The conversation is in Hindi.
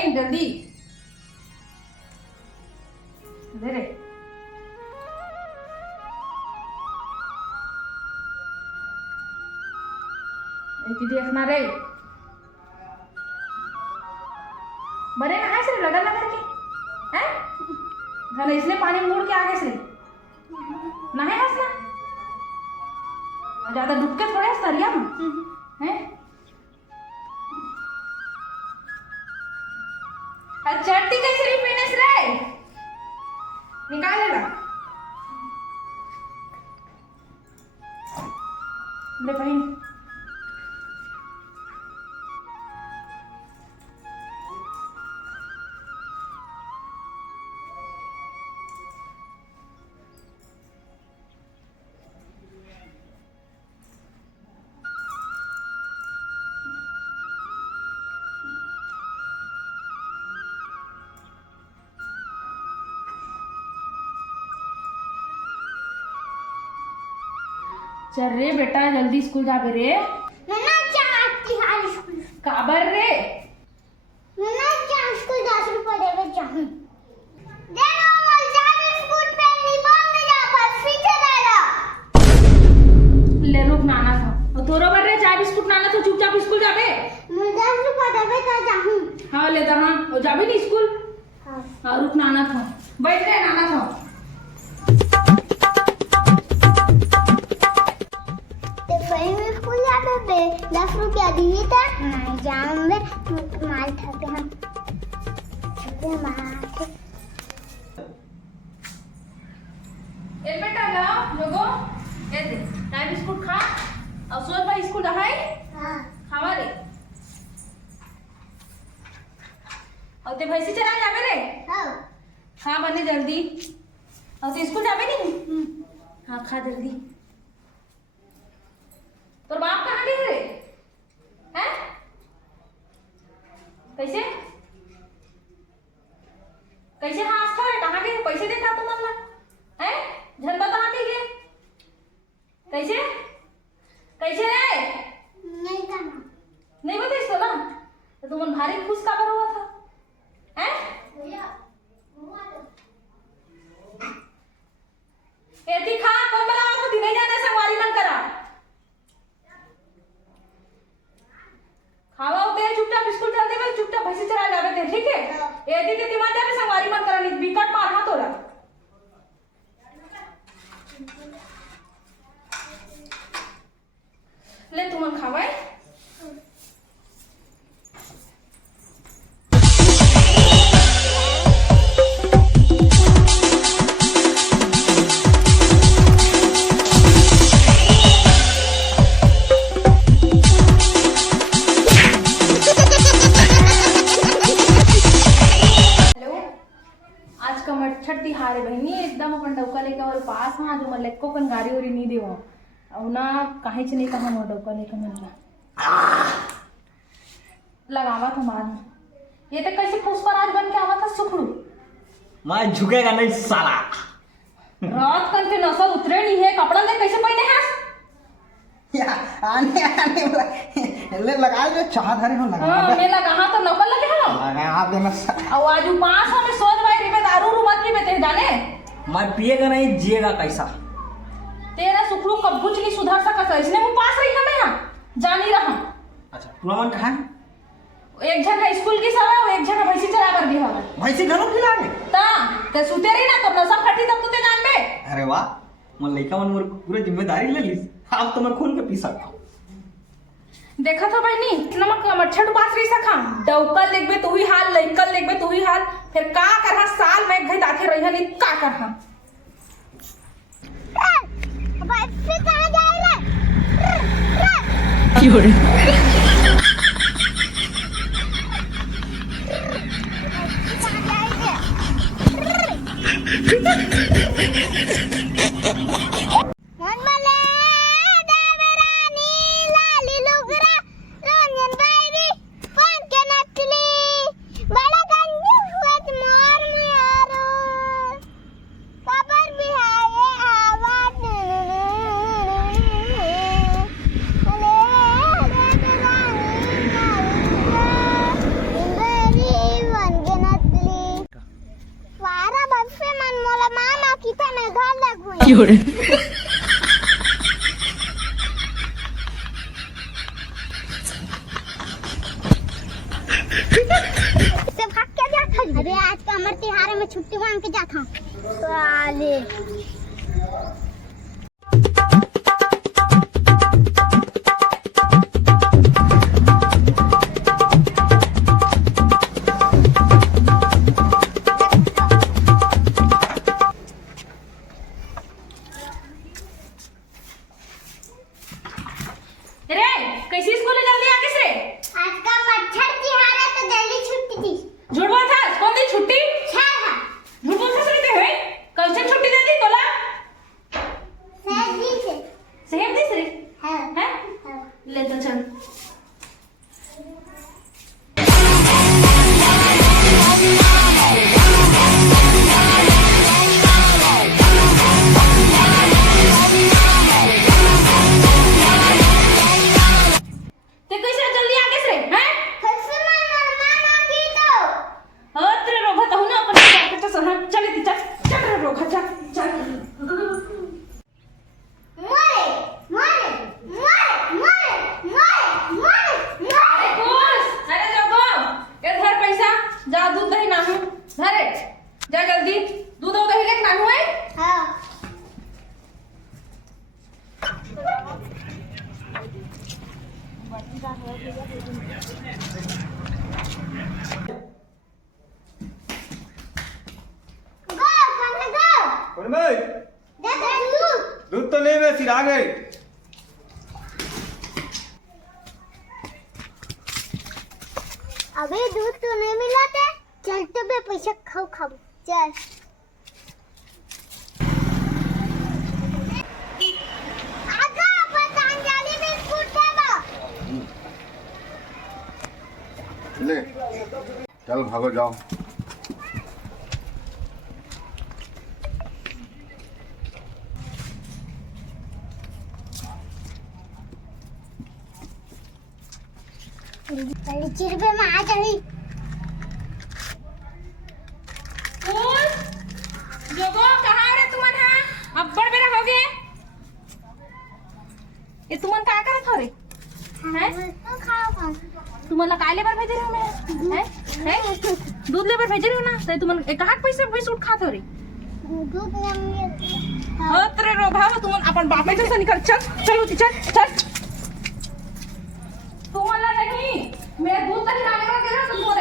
बहन जल्दी दे रे। देखना रे बड़े कहाँ से लगा लगा के हैं घने इसलिए पानी मुड़ के आगे से नहाए हंसना ज्यादा डूब के थोड़े सरिया में हैं चट्टी कैसे नहीं पीने से रे निकाल लेना ले बहन। चल रे बेटा जल्दी स्कूल जाबे रे। मैं ना चाहती हाल स्कूल काबर रे मैं ना चाह स्कूल 10 रुपए देवे चाहूं दे नॉर्मल जा स्कूल पे निबंध जा बस पीछे डाला ले रुक नाना था और तोरो बर रे चाय बिस्कुट नाना तो चुपचाप स्कूल जाबे। मैं 10 रुपए देवे तो चाहूं हां ले दा हां और जाबे नहीं स्कूल। हां रुक नाना था बैठ रे नाना था स्कूल जाते पे 10 रुपया दिए थे नहीं जाऊंगे माल खाते हम छुपे मार ए बेटा ला लोगो ए दे चाय बिस्कुट खा और सोच भाई स्कूल जाए। हां खावा रे और ते भैंसी चरा जाबे रे। हां खा बने जल्दी और ते स्कूल जाबे नहीं। हां खा जल्दी। तो बाप कहाँ गए रे हैं कैसे कैसे हाथ रे कहाँ गए पैसे देता तो मन ला हैं झन बता के गए कैसे कैसे रे नहीं करना नहीं बता इसको ना तो तुम भारी खुश काबर हुआ था हैं भैया एती खा कौन बोला आपको दिन नहीं जाने संगवारी मन करा खावा होते हैं चुपचाप स्कूल चलते में चुपचाप भैंसी चरा जावे थे ठीक है। ए दी ती मान जावे संगवारी मन करा नहीं बिकट मार हां तोरा ले तुम खावाए छठ तिहार है बहनी एकदम अपन डौका लेके और पास हाँ जो मन लेको कन गाड़ी उरी नहीं देवो और ना काहे से नहीं कहा मोर डौका लेके मन लगावा था मार ये तो कैसे पुष्पराज बन के आवा था सुखड़ू मैं झुकेगा नहीं साला। रात कन के नशा उतरे नहीं है कपड़ा ले कैसे पहने हैं या आने आने ले लगा जो चाह धरे हो लगा हां मैं लगा हां तो नकल लगे हो लगा देना और आज पास हमें सोच भाई रिबे दारू रू मत पीबे ते जाने मैं पिएगा नहीं जिएगा कैसा तेरा सुखड़ू कब कुछ नहीं सुधार सका इसने मुंह पास रही हमें यहां जान ही रहा। अच्छा पुलावन कहां एक जन है स्कूल की सवा और एक जन भैंसी चरा कर दिया होगा भैंसी घरों खिला में ता ते सुते रही ना तो नशा फटी तब तो ते जान बे। अरे वाह मन लइका मन मोर पूरा जिम्मेदारी ले लीस अब तो मैं खोल के पी सकता हूं। देखा था बहनी नमक मच्छर पास रही सका डौकल देखबे तू ही हाल लइकल देखबे तू ही हाल फिर का करहा साल में घई दाथे रही नहीं का करहा भाई फिर कहां जाए की हो रे से भाग के जाता है। अरे आज का अमर तिहारे में छुट्टी मांग के जाता हूँ। साले रे कैसी स्कूल है जल्दी आगे से। आज का मच्छर तिहार है तो जल्दी छुट्टी थी। झूठ बोल था कौन दी छुट्टी। छाया झूठ बोल था रहते हुए कल से छुट्टी दे दी तोला। सर जी से सेम दिस रे हाँ हैं हाँ। ले तो चल। ते कैसे जल्दी आगे से हैं। तेरे रोगा तो ना अपन क्या सना चल इधर चल चल रे रोगा चल चल। खुश अरे जोगो ये धर पैसा जा दूध दही नानू धरे जा जल्दी दूध और दही लेके नानू है। कौन भाई दूध तो नहीं मैं सिर आ गए। अबे दूध तो नहीं मिला था। चल तो बे पैसा खाओ खाओ चल। आगा पतंजलि बिस्कुट देबो। ले चल भागो जाओ। चिरबे में आ जाई। खुश जोगो कहाँ रे तुमन है अब बड़ बेरा हो गए। ये तुमन का करत हो रे हैं। खाओ तुम्हाला काय लेबर भेजे रे मैं हैं दूध लेबर भेजे रे ना ते तुमन कहाँ पैसे बिस्कुट खात हो रे। दूध नहीं हो तेरे रोगा तुमन अपन बापे से निकल चल चल उठी चल चल। तुम्हाला नहीं मैं दूध दही लाने का कह रहा हूं तुमको